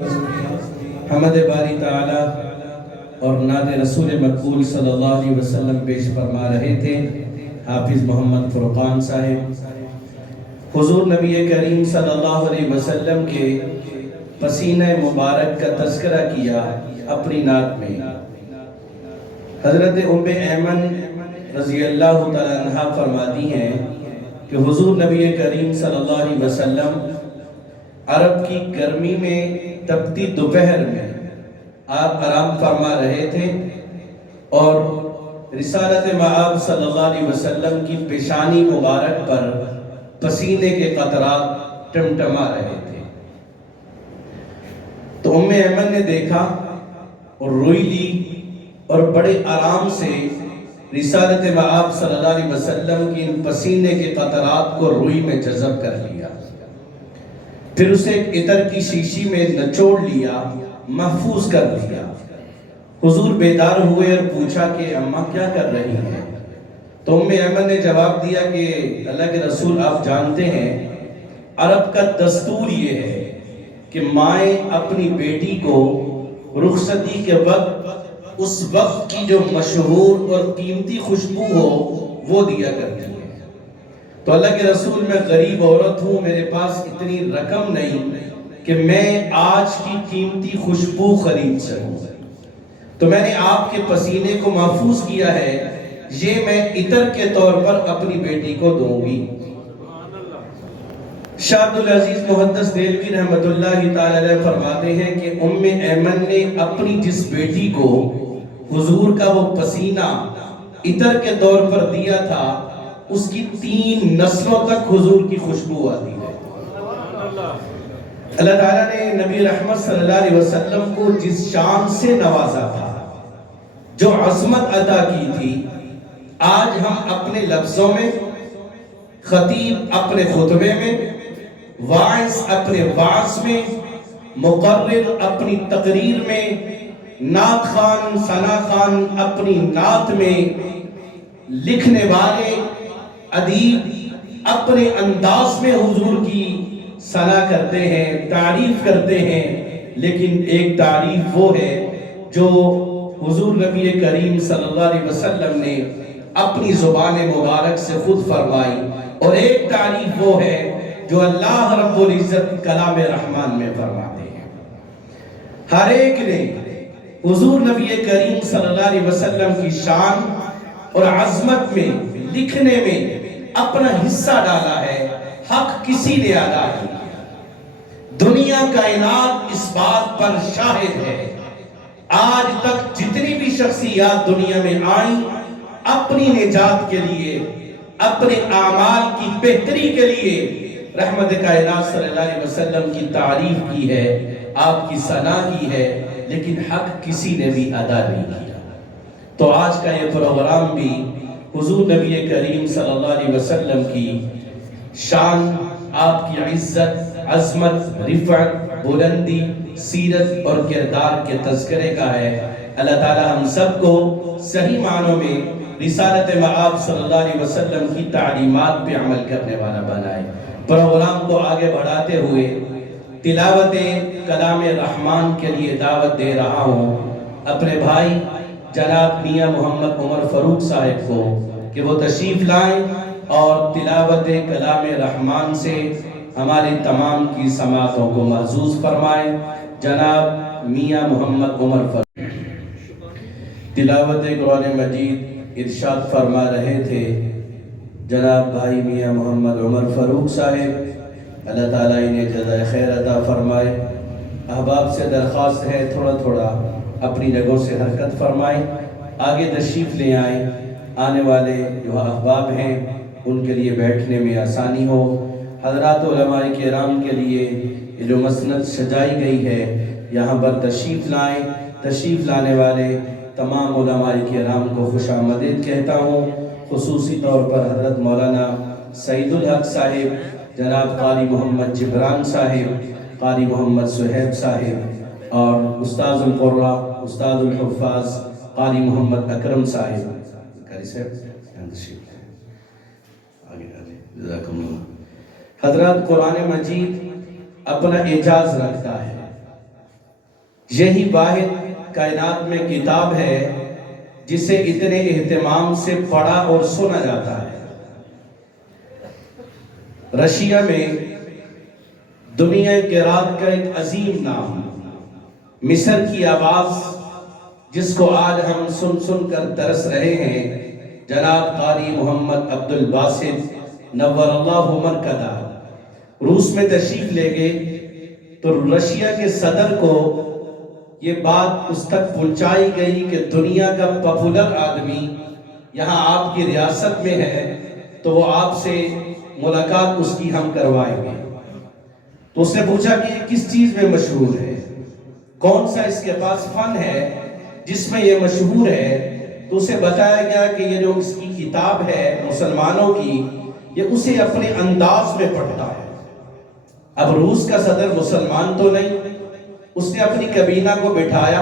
حمد باری تعالی اور نعت رسول مقبول صلی اللہ علیہ وسلم پیش فرما رہے تھے حافظ محمد فرقان صاحب۔ حضور نبی کریم صلی اللہ علیہ وسلم کے پسینہ مبارک کا تذکرہ کیا اپنی نعت میں۔ حضرت ام ایمن رضی اللہ تعالیٰ عنہ فرماتی ہیں کہ حضور نبی کریم صلی اللہ علیہ وسلم عرب کی گرمی میں تپتی دوپہر میں آپ آرام فرما رہے تھے اور رسالت مآب صلی اللہ علیہ وسلم کی پیشانی مبارک پر پسینے کے قطرات ٹمٹما رہے تھے۔ تو ام ایمن نے دیکھا اور روئی لی اور بڑے آرام سے رسالت مآب صلی اللہ علیہ وسلم کی ان پسینے کے قطرات کو روئی میں جذب کر لیا، پھر اسے ایک عطر کی شیشی میں نچوڑ لیا، محفوظ کر لیا۔ حضور بیدار ہوئے اور پوچھا کہ اماں کیا کر رہی ہیں؟ تو ام ایمن نے جواب دیا کہ اللہ کے رسول آپ جانتے ہیں عرب کا دستور یہ ہے کہ مائیں اپنی بیٹی کو رخصتی کے وقت اس وقت کی جو مشہور اور قیمتی خوشبو ہو وہ دیا کرتی ہیں۔ تو اللہ کے رسول میں غریب عورت ہوں، میرے پاس اتنی رقم نہیں کہ میں آج کی قیمتی خوشبو خرید سکوں، تو میں نے آپ کے پسینے کو محفوظ کیا ہے، یہ میں عطر کے طور پر اپنی بیٹی کو دوں گی۔ شاہ عبدالعزیز محدث دہلوی رحمۃ اللہ تعالی علیہ فرماتے ہیں کہ ام ایمن نے اپنی جس بیٹی کو حضور کا وہ پسینہ عطر کے طور پر دیا تھا، اس کی 3 نسلوں تک حضور کی خوشبو آتی ہے۔ اللہ تعالیٰ نے نبی رحمت صلی اللہ علیہ وسلم کو جس شان سے نوازا تھا، جو عظمت عطا کی تھی، آج ہم اپنے لفظوں میں، خطیب اپنے خطبے میں، واعظ اپنے وعظ میں، مقرر اپنی تقریر میں، نعت خوان ثنا خوان اپنی نعت میں، لکھنے والے ادیب اپنے انداز میں حضور کی ثنا کرتے ہیں، تعریف کرتے ہیں، لیکن ایک تعریف وہ ہے جو حضور نبی کریم صلی اللہ علیہ وسلم نے اپنی زبان مبارک سے خود فرمائی، اور ایک تعریف وہ ہے جو اللہ رب العزت کلام رحمان میں فرماتے ہیں۔ ہر ایک نے حضور نبی کریم صلی اللہ علیہ وسلم کی شان اور عظمت میں لکھنے میں اپنا حصہ ڈالا ہے، حق کسی نے ادا نہیں کیا۔ دنیا کائنات اس بات پر شاہد ہے، آج تک جتنی بھی شخصیات دنیا میں آئیں، اپنی نجات کے لیے، اپنے اعمال کی بہتری کے لیے رحمت کائنات صلی اللہ علیہ وسلم کی تعریف کی ہے، آپ کی ثنا کی ہے، لیکن حق کسی نے بھی ادا نہیں کیا۔ تو آج کا یہ پروگرام بھی حضور نبی کریم صلی اللہ علیہ وسلم کی شان، آپ کی عزت، عظمت، رفعت، بلندی، سیرت اور کردار کے تذکرے کا ہے۔ اللہ تعالی ہم سب کو صحیح معنوں میں رسالت مآب صلی اللہ علیہ وسلم کی تعلیمات پہ عمل کرنے والا بنائے۔ پروگرام کو آگے بڑھاتے ہوئے تلاوت کلام رحمان کے لیے دعوت دے رہا ہوں اپنے بھائی جناب میاں محمد عمر فاروق صاحب کو کہ وہ تشریف لائیں اور تلاوت کلام رحمان سے ہماری تمام کی سماعتوں کو محظوظ فرمائیں۔ جناب میاں محمد عمر فاروق تلاوت قرآن مجید ارشاد فرما رہے تھے جناب بھائی میاں محمد عمر فاروق صاحب، اللہ تعالیٰ انہیں جزائے خیر عطا فرمائے۔ احباب سے درخواست ہے تھوڑا تھوڑا اپنی جگہوں سے حرکت فرمائیں، آگے تشریف لے آئیں، آنے والے جو احباب ہیں ان کے لیے بیٹھنے میں آسانی ہو۔ حضرات علماء کرام کے لیے یہ جو مسند سجائی گئی ہے یہاں پر تشریف لائیں۔ تشریف لانے والے تمام علماء کرام کو خوش آمدید کہتا ہوں، خصوصی طور پر حضرت مولانا سعید الحق صاحب، جناب قاری محمد جبران صاحب، قاری محمد صہیب صاحب اور استاذ القراء، استاذ الحفاظ قاری محمد اکرم صاحب۔ قاری صاحب جزاکم اللہ۔ حضرات قرآن مجید اپنا اعجاز رکھتا ہے، یہی واحد کائنات میں کتاب ہے جسے اتنے اہتمام سے پڑھا اور سنا جاتا ہے۔ رشیا میں دنیا قرات کا ایک عظیم نام، مصر کی آواز جس کو آج ہم سن سن کر ترس رہے ہیں، جناب قاری محمد عبد الباسط نور اللہ مرکزہ روس میں تشریف لے گئے تو رشیا کے صدر کو یہ بات اس تک پہنچائی گئی کہ دنیا کا پاپولر آدمی یہاں آپ کی ریاست میں ہے تو وہ آپ سے ملاقات اس کی ہم کروائیں گے۔ تو اس نے پوچھا کہ یہ کس چیز میں مشہور ہے، کون سا اس کے پاس فن ہے جس میں یہ مشہور ہے؟ تو اسے بتایا گیا کہ یہ جو اس کی کتاب ہے مسلمانوں کی، یہ اسے اپنے انداز میں پڑھتا ہے۔ اب روس کا صدر مسلمان تو نہیں، اس نے اپنی کابینہ کو بٹھایا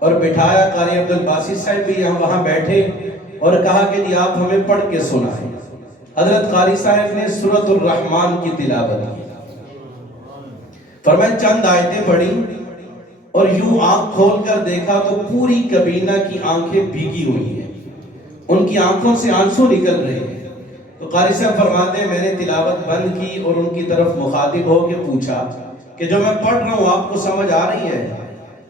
قاری عبد الباسط صاحب بھی وہاں بیٹھے اور کہا کہ جی آپ ہمیں پڑھ کے سنائیں۔ حضرت قاری صاحب نے سورۃ الرحمن کی تلاوت کی، فرمایا چند آیتیں پڑھی اور یوں آنکھ کھول کر دیکھا تو پوری کابینہ کی آنکھیں بھیگی ہوئی ہیں، ان کی آنکھوں سے آنسو نکل رہے ہیں۔ تو قاری صاحب فرماتے ہیں میں نے تلاوت بند کی اور ان کی طرف مخاطب ہو کے پوچھا کہ جو میں پڑھ رہا ہوں آپ کو سمجھ آ رہی ہے؟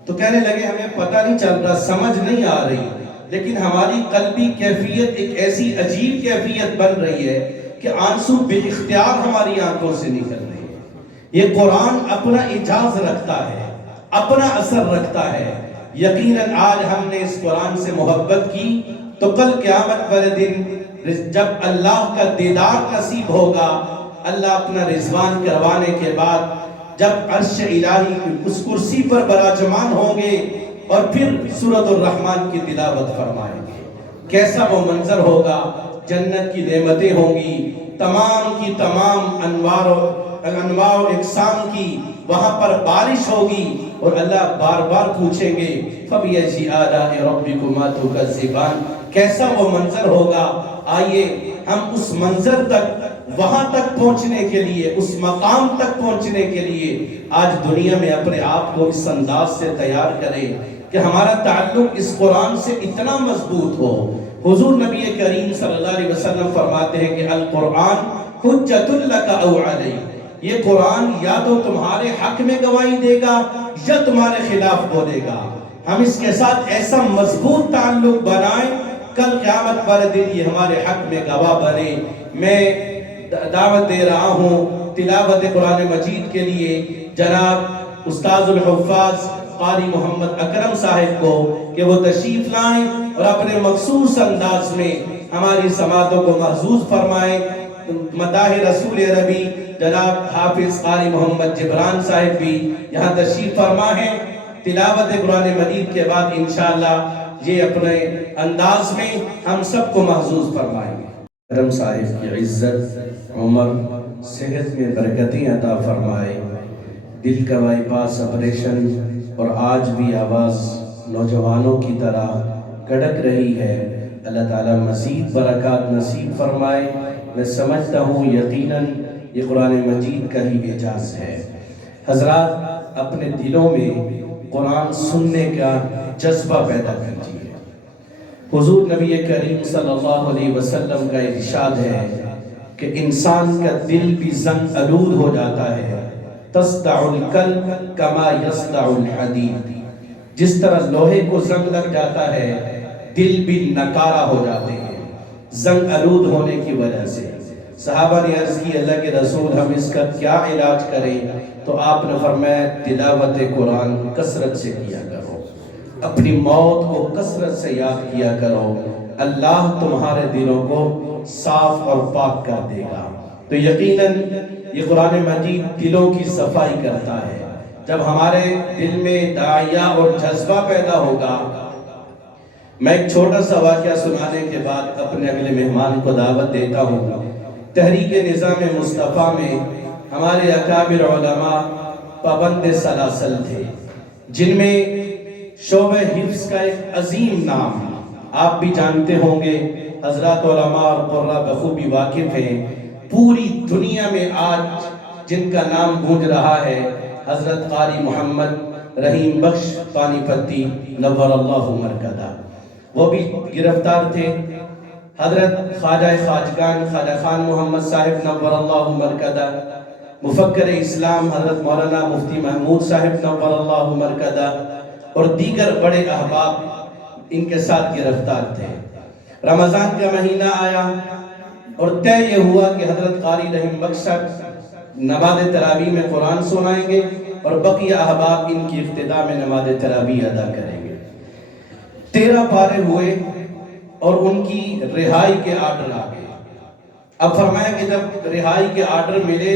تو کہنے لگے ہمیں پتہ نہیں چل رہا، سمجھ نہیں آ رہی، لیکن ہماری قلبی کیفیت ایک ایسی عجیب کیفیت بن رہی ہے کہ آنسو بے اختیار ہماری آنکھوں سے نکل رہے ہیں۔ یہ قرآن اپنا اعجاز رکھتا ہے، اپنا اثر رکھتا ہے۔ یقیناً آج ہم نے اس قرآن سے محبت کی تو کل قیامت والے دن جب اللہ کا دیدار نصیب ہوگا، اللہ اپنا رضوان کروانے کے بعد جب عرش الہی اس کرسی پر براجمان ہوں گے اور پھر سورۃ الرحمن کی تلاوت فرمائیں گے، کیسا وہ منظر ہوگا! جنت کی نعمتیں ہوں گی، تمام کی تمام انواع و اقسام کی وہاں پر بارش ہوگی اور اللہ بار بار پوچھیں گے فَبِأَيِّ آلَاءِ رَبِّكُمَا تُكَذِّبَانِ، کیسا وہ منظر ہوگا! آئیے ہم اس منظر تک، وہاں تک پہنچنے کے لیے، اس مقام تک پہنچنے کے لیے آج دنیا میں اپنے آپ کو اس انداز سے تیار کریں کہ ہمارا تعلق اس قرآن سے اتنا مضبوط ہو۔ حضور نبی کریم صلی اللہ علیہ وسلم فرماتے ہیں کہ القرآن حجت لک او علیک، یہ قرآن یا تو تمہارے حق میں گواہی دے گا یا تمہارے خلاف بولے گا۔ ہم اس کے ساتھ ایسا مضبوط تعلق بنائیں کل قیامت والے دن یہ ہمارے حق میں گواہ بنے۔ میں دعوت دے رہا ہوں تلاوت قرآن مجید کے لیے جناب استاذ الحفاظ قاری محمد اکرم صاحب کو کہ وہ تشریف لائیں اور اپنے مخصوص انداز میں ہماری سماعتوں کو محظوظ فرمائیں۔ مداح رسول ربی جناب حافظ قاری محمد جبران صاحب بھی یہاں تشریف فرما ہے۔ تلاوت قرآن مجید کے بعد انشاءاللہ یہ اپنے انداز میں ہم سب کو محظوظ فرمائیں گے۔ کرم صاحب کی عزت، عمر، صحت میں برکتیں عطا فرمائے، دل کا بائی پاس آپریشن اور آج بھی آواز نوجوانوں کی طرح کڑک رہی ہے، اللہ تعالیٰ مزید برکات نصیب فرمائے۔ میں سمجھتا ہوں یقیناً یہ قرآن مجید کا ہی اعجاز ہے۔ حضرات اپنے دلوں میں قرآن سننے کا جذبہ پیدا کرتی ہے۔ حضور نبی کریم صلی اللہ علیہ وسلم کا ارشاد ہے کہ انسان کا دل بھی زنگ آلود ہو جاتا ہے، تصدع القلب کما یصدع الحدید، جس طرح لوہے کو زنگ لگ جاتا ہے دل بھی نکارا ہو جاتے ہیں زنگ آلود ہونے کی وجہ سے۔ صحابہ نے عرض کی اللہ کے رسول ہم اس کا کیا علاج کریں؟ تو آپ نے فرمایا تلاوت قرآن کثرت سے کیا کرو، اپنی موت کو کثرت سے یاد کیا کرو، اللہ تمہارے دلوں کو صاف اور پاک کر دے گا۔ تو یقیناً یہ قرآن مجید دلوں کی صفائی کرتا ہے۔ جب ہمارے دل میں داعیہ اور جذبہ پیدا ہوگا، میں ایک چھوٹا سا واقعہ سنانے کے بعد اپنے اگلے مہمان کو دعوت دیتا ہوں۔ تحریک نظام مصطفیٰ میں ہمارے اکابر علماء پابند سلاسل تھے، جن میں شعبہ حفظ کا ایک عظیم نام آپ بھی جانتے ہوں گے، حضرات علماء اور قرآن بخوبی واقف ہیں۔ پوری دنیا میں آج جن کا نام گونج رہا ہے حضرت قاری محمد رحیم بخش پانی پتی نور اللہ مرکزہ، وہ بھی گرفتار تھے۔ حضرت خواجہ خواجگان خواجہ خان محمد صاحب نور اللہ مرکزہ، مفکر اسلام حضرت مولانا مفتی محمود صاحب نور اللہ مرکزہ اور دیگر بڑے احباب ان کے ساتھ گرفتار تھے۔ رمضان کا مہینہ آیا اور طے یہ ہوا کہ حضرت قاری رحیم بخش صاحب نماز تراویح میں قرآن سنائیں گے اور بقیہ احباب ان کی افتتاح میں نماز تراویح ادا کریں گے۔ 13 پارے ہوئے اور ان کی رہائی کے آرڈر آ گئے۔ اب فرمایا کہ جب رہائی کے آرڈر ملے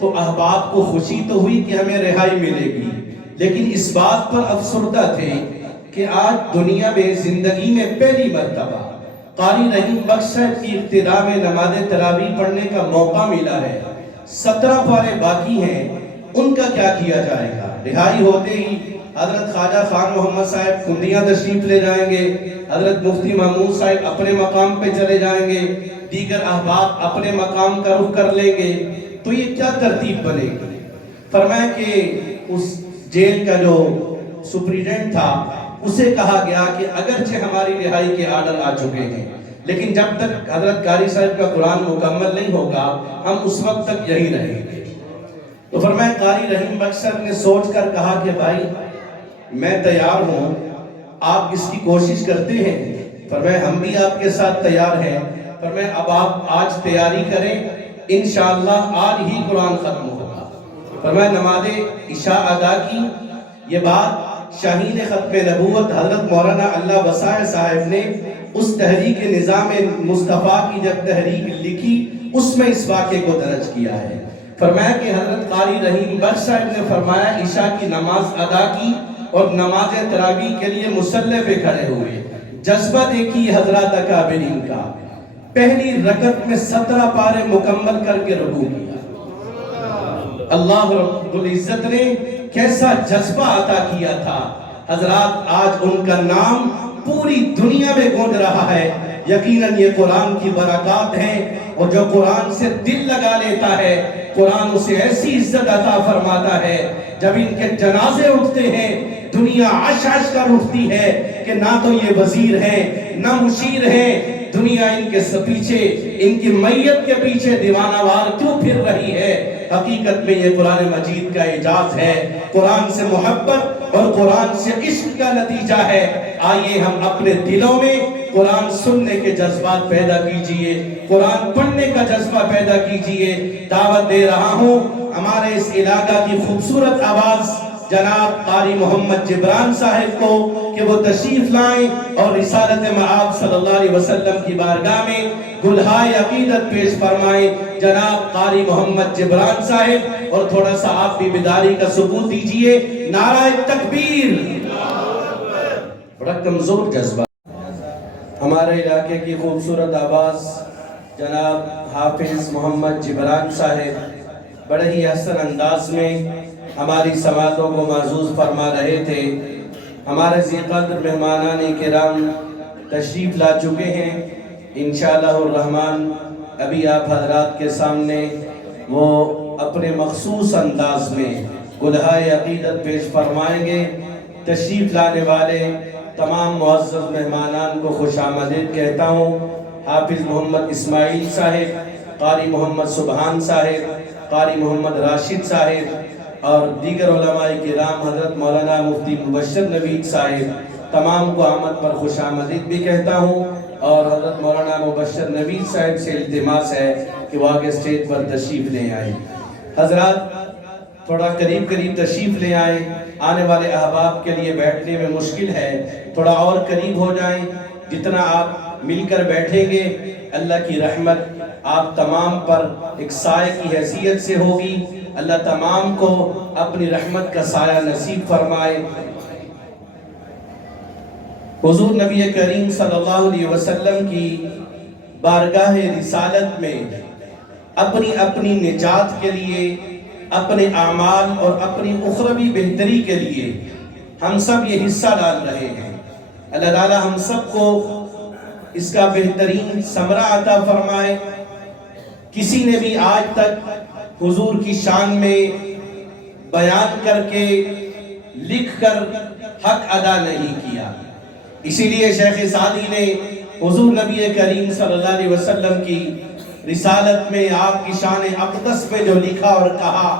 تو احباب کو خوشی تو ہوئی کہ ہمیں رہائی ملے گی، لیکن اس بات پر افسردہ تھے کہ آج دنیا میں زندگی میں پہلی مرتبہ قاری رحیم بخش صاحب کی ابتداء میں نماز تراویح پڑھنے کا موقع ملا ہے، 17 پارے باقی ہیں، ان کا کیا کیا جائے گا؟ رہائی ہوتے ہی حضرت خواجہ خان محمد صاحب کندیاں تشریف لے جائیں گے، حضرت مفتی محمود صاحب اپنے مقام پہ چلے جائیں گے، دیگر احباب اپنے مقام کا رخ کر لیں گے، تو یہ کیا ترتیب بنے گی؟ فرمایا کہ اس جیل کا جو سپریڈنٹ تھا اسے کہا گیا کہ اگرچہ ہماری رہائی کے آرڈر آ چکے ہیں، لیکن جب تک حضرت قاری صاحب کا قرآن مکمل نہیں ہوگا ہم اس وقت تک یہی رہیں گے۔ تو فرمایا قاری رحیم بخش صاحب نے سوچ کر کہا کہ بھائی میں تیار ہوں، آپ اس کی کوشش کرتے ہیں؟ فرمایا ہم بھی آپ کے ساتھ تیار ہیں۔ فرمایا اب آپ آج تیاری کریں، انشاءاللہ آج ہی قرآن ختم ہوگا۔ فرمایا نماز عشاء ادا کی۔ یہ بات شاہین ختم نبوت حضرت مولانا اللہ وسائع صاحب نے اس تحریک نظام مصطفیٰ کی جب تحریک لکھی اس میں اس واقعے کو درج کیا ہے۔ فرمایا کہ حضرت قاری رحیم بخش صاحب نے فرمایا عشاء کی نماز ادا کی اور نماز تراویح کے لیے مصلی پہ کھڑے ہوئے۔ جذبہ دیکھی حضرات اکابرین کا، پہلی رکعت میں 17 پارے مکمل کر کے رکوع کیا۔ اللہ رب العزت نے کیسا جذبہ عطا کیا تھا۔ حضرات آج ان کا نام پوری دنیا میں گونج رہا ہے۔ یقیناً یہ قرآن کی برکات ہیں، اور جو قرآن سے دل لگا لیتا ہے قرآن اسے ایسی عزت عطا فرماتا ہے۔ جب ان کے جنازے اٹھتے ہیں دنیا عش عش کر اٹھتی ہے کہ نہ تو یہ وزیر ہیں نہ مشیر ہیں، دنیا ان کے پیچھے، ان کی میت کے پیچھے دیوانہ وار کیوں پھر رہی ہے؟ حقیقت میں یہ قرآن مجید کا اعجاز ہے، قرآن سے محبت اور قرآن سے عشق کا نتیجہ ہے۔ آئیے ہم اپنے دلوں میں قرآن سننے کے جذبات پیدا کیجئے، قرآن پڑھنے کا جذبہ پیدا کیجئے۔ دعوت دے رہا ہوں ہمارے اس علاقہ کی خوبصورت آواز جناب قاری محمد جبران صاحب کو کہ وہ تشریف لائیں اور رسالت مآب صلی اللہ علیہ وسلم کی بارگاہ میں گلہائے عقیدت پیش فرمائیں۔ جناب قاری محمد جبران صاحب، اور تھوڑا سا آپ بھی بیداری کا ثبوت دیجئے، نعرہ تکبیر۔ بڑا کمزور جذبہ۔ ہمارے علاقے کی خوبصورت آواز جناب حافظ محمد جبران صاحب بڑے ہی احسن انداز میں ہماری سماعتوں کو معزوز فرما رہے تھے۔ ہمارے ذی قدر مہمانان کرام تشریف لا چکے ہیں۔ انشاءاللہ الرحمن ابھی آپ حضرات کے سامنے وہ اپنے مخصوص انداز میں گلہائے عقیدت پیش فرمائیں گے۔ تشریف لانے والے تمام معزز مہمانان کو خوش آمدید کہتا ہوں۔ حافظ محمد اسماعیل صاحب، قاری محمد سبحان صاحب، قاری محمد راشد صاحب اور دیگر علماء کرام، حضرت مولانا مفتی مبشر نوید صاحب، تمام کو آمد پر خوش آمدید بھی کہتا ہوں، اور حضرت مولانا مبشر نوید صاحب سے التماس ہے کہ وہ آگے اسٹیج پر تشریف لے آئیں۔ حضرات تھوڑا قریب تشریف لے آئیں، آنے والے احباب کے لیے بیٹھنے میں مشکل ہے، تھوڑا اور قریب ہو جائیں۔ جتنا آپ مل کر بیٹھیں گے اللہ کی رحمت آپ تمام پر ایک سائے کی حیثیت سے ہوگی۔ اللہ تمام کو اپنی رحمت کا سایہ نصیب فرمائے۔ حضور نبی کریم صلی اللہ علیہ وسلم کی بارگاہ رسالت میں اپنی اپنی نجات کے لیے، اپنے اعمال اور اپنی اخروی بہتری کے لیے ہم سب یہ حصہ ڈال رہے ہیں۔ اللہ تعالی ہم سب کو اس کا بہترین ثمرہ عطا فرمائے۔ کسی نے بھی آج تک حضور کی شان میں بیان کر کے لکھ کر حق ادا نہیں کیا۔ اسی لیے شیخ سعدی نے حضور نبی کریم صلی اللہ علیہ وسلم کی رسالت میں آپ کی شان اقدس میں جو لکھا اور کہا،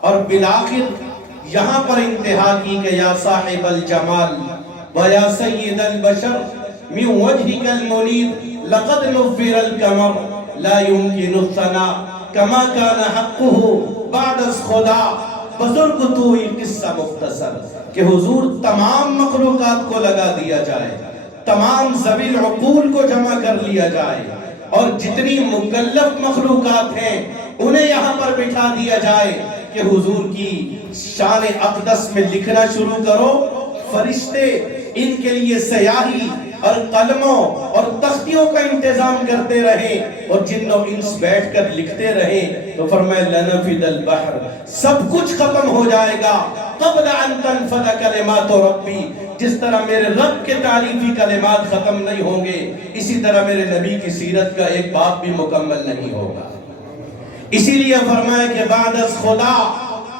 اور بالآخر یہاں پر انتہا کی کہ یا صاحب الجمال ویا سید البشر من وجهك المنیر لقد نفر القمر لا يمكن الثناء كما كان حقه بعد از خدا۔ بزرگ تو یہ قصہ مختصر کہ حضور تمام مخلوقات کو لگا دیا جائے، تمام ذوی العقول کو جمع کر لیا جائے، اور جتنی مکلف مخلوقات ہیں انہیں یہاں پر بٹھا دیا جائے کہ حضور کی شان اقدس میں لکھنا شروع کرو۔ فرشتے ان کے لیے سیاہی اور قلموں اور تختیوں کا انتظام کرتے رہے، اور جن و انس بیٹھ کر لکھتے رہے، تو فرمایا لنفد البحر، سب کچھ ختم ہو جائے گا قبل ان تنفد کلمات ربی۔ جس طرح میرے رب کے تعریفی کلمات ختم نہیں ہوں گے، اسی طرح میرے نبی کی سیرت کا ایک باب بھی مکمل نہیں ہوگا۔ اسی لیے فرمایا کہ بعد از خدا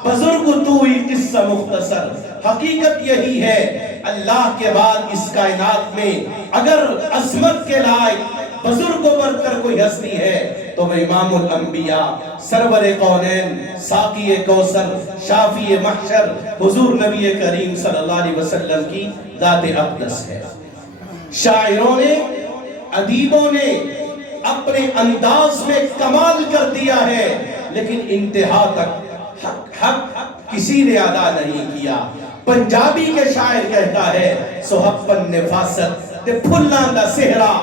بزرگ تو ہی قصہ مختصر۔ حقیقت یہی ہے، اللہ کے بعد اس کائنات میں اگر عظمت کے لائق بزرگ و برتر کوئی ہستی ہے تو وہ امام الانبیاء، سرور کونین، ساقی کوثر، شافی محشر، حضور نبی کریم صلی اللہ علیہ وسلم کی ذات اقدس ہے۔ شاعروں نے، ادیبوں نے اپنے انداز میں کمال کر دیا ہے، لیکن انتہا تک حق کسی نے ادا نہیں کیا۔ پنجابی کے شاعر کہتا ہے سوہپن نفاست تے پھلاں دا سہرا،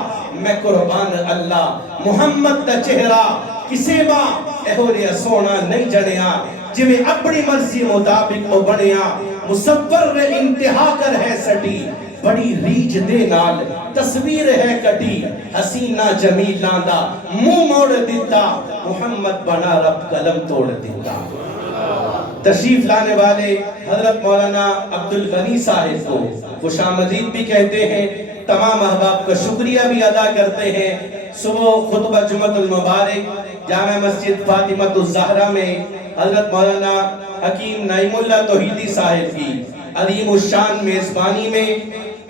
میں قربان اللہ محمد دا چہرہ، کسے ماں ایہو لیا سونا نہیں جڑیا، جویں اپنی مرضی مطابق او بنیا، مصور نے انتہا کر ہے سٹی، بڑی ریج دے نال تصویر ہے کٹی، حسینہ جمیلاں دا منہ موڑ دیتا، محمد بنا رب قلم توڑ دیتا۔ تشریف لانے والے حضرت مولانا عبدالغنی صاحب کو خوش آمدید بھی کہتے ہیں، تمام احباب کا شکریہ بھی ادا کرتے ہیں۔ صبح خطبہ جمعۃ المبارک جامع مسجد فاطمہ الزہرا میں حضرت مولانا حکیم نعیم اللہ توحیدی صاحب کی عظیم الشان میزبانی میں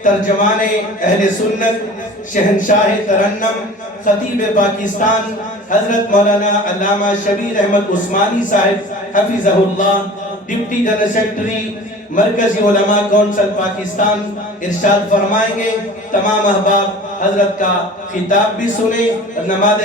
ترجمان اہل سنت، شہنشاہ ترنم، خطیب پاکستان حضرت مولانا علامہ شبیر احمد عثمانی صاحب حفظہ اللہ، ڈپٹی جنرل سیکرٹری مرکزی علماء کونسل پاکستان ارشاد فرمائیں گے۔ تمام احباب حضرت کا خطاب بھی سنیں، نماز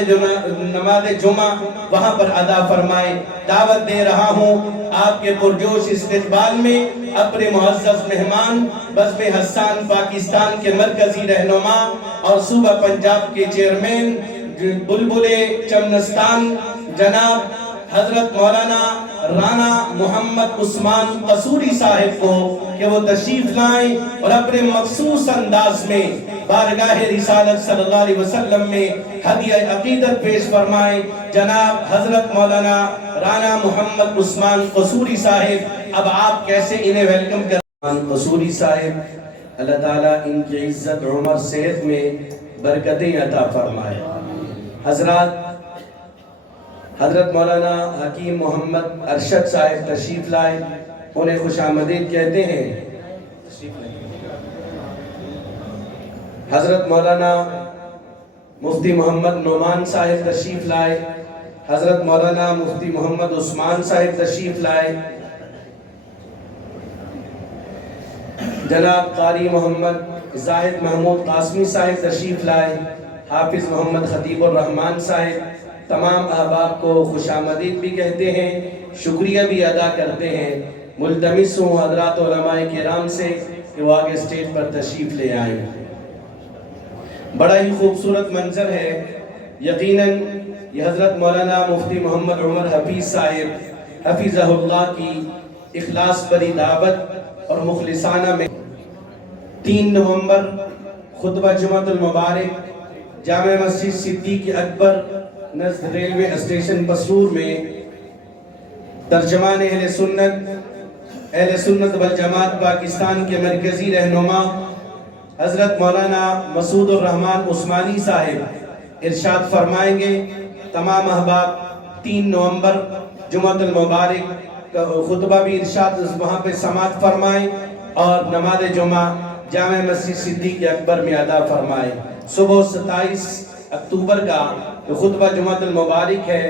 جمعہ وہاں پر ادا فرمائیں۔ دعوت دے رہا ہوں آپ کے پرجوش استقبال میں اپنے معزز مہمان بزم حسان پاکستان کے مرکزی رہنما اور صوبہ پنجاب کے چیئرمین بلبل چمنستان جناب حضرت مولانا رانا محمد عثمان قصوری صاحب کو کہ وہ تشریف لائیں اور اپنے مخصوص انداز میں بارگاہ رسالت صلی اللہ علیہ وسلم میں ہدیہ عقیدت پیش فرمائیں۔ جناب حضرت مولانا رانا محمد عثمان قصوری صاحب، اب آپ کیسے انہیں ویلکم کریں؟ قصوری صاحب، اللہ تعالیٰ ان کی عزت عمر صحت میں برکتیں عطا فرمائے۔ حضرات، حضرت مولانا حکیم محمد ارشد صاحب تشریف لائے، انہیں خوش آمدید کہتے ہیں۔ حضرت مولانا مفتی محمد نعمان صاحب تشریف لائے، حضرت مولانا مفتی محمد عثمان صاحب تشریف لائے، جناب قاری محمد زاہد محمود قاسمی صاحب تشریف لائے، حافظ محمد خطیب الرحمان صاحب۔ تمام احباب کو خوش آمدید بھی کہتے ہیں، شکریہ بھی ادا کرتے ہیں۔ ملتمس ہوں حضرات علماء کرام سے کہ وہ آگے اسٹیج پر تشریف لے آئیں۔ بڑا ہی خوبصورت منظر ہے، یقیناً یہ حضرت مولانا مفتی محمد عمر حفیظ صاحب حفظہ اللہ کی اخلاص بری دعوت اور مخلصانہ میں 3 نومبر خطبہ جمعۃ المبارک جامع مسجد صدیق اکبر نزد ریلوے اسٹیشن بسرور میں ترجمان اہل سنت والجماعت پاکستان کے مرکزی رہنما حضرت مولانا مسعود الرحمان عثمانی صاحب ارشاد فرمائیں گے۔ تمام احباب 3 نومبر جمعۃ المبارک خطبہ بھی ارشاد وہاں پہ سماعت فرمائیں اور نماز جمعہ جامع مسجد صدیق اکبر میں ادا فرمائیں۔ صبح 27 اکتوبر کا جو خطبہ جمعۃ المبارک ہے،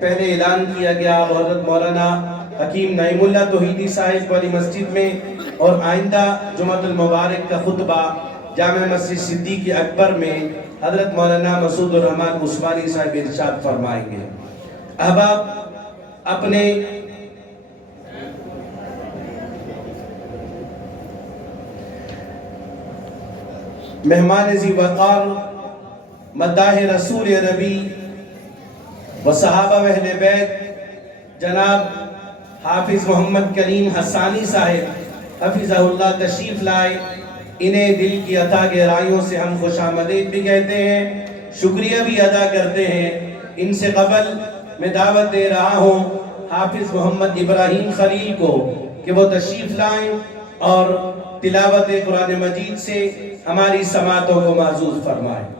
پہلے اعلان کیا گیا حضرت مولانا حکیم نعیم اللہ توحیدی صاحب والی مسجد میں، اور آئندہ جمعۃ المبارک کا خطبہ جامع مسجد صدیق اکبر میں حضرت مولانا مسعود الرحمان عثمانی صاحب ارشاد فرمائیں گے۔ احباب، اپنے مہمان ذی وقار مداح رسول نبی و صحابہ و اہل بیت جناب حافظ محمد کریم حسانی صاحب حفظہ اللہ تشریف لائے، انہیں دل کی عطا گہرائیوں سے ہم خوش آمدید بھی کہتے ہیں، شکریہ بھی ادا کرتے ہیں۔ ان سے قبل میں دعوت دے رہا ہوں حافظ محمد ابراہیم خلیل کو کہ وہ تشریف لائیں اور تلاوت قرآن مجید سے ہماری سماعتوں کو معزوز فرمائیں۔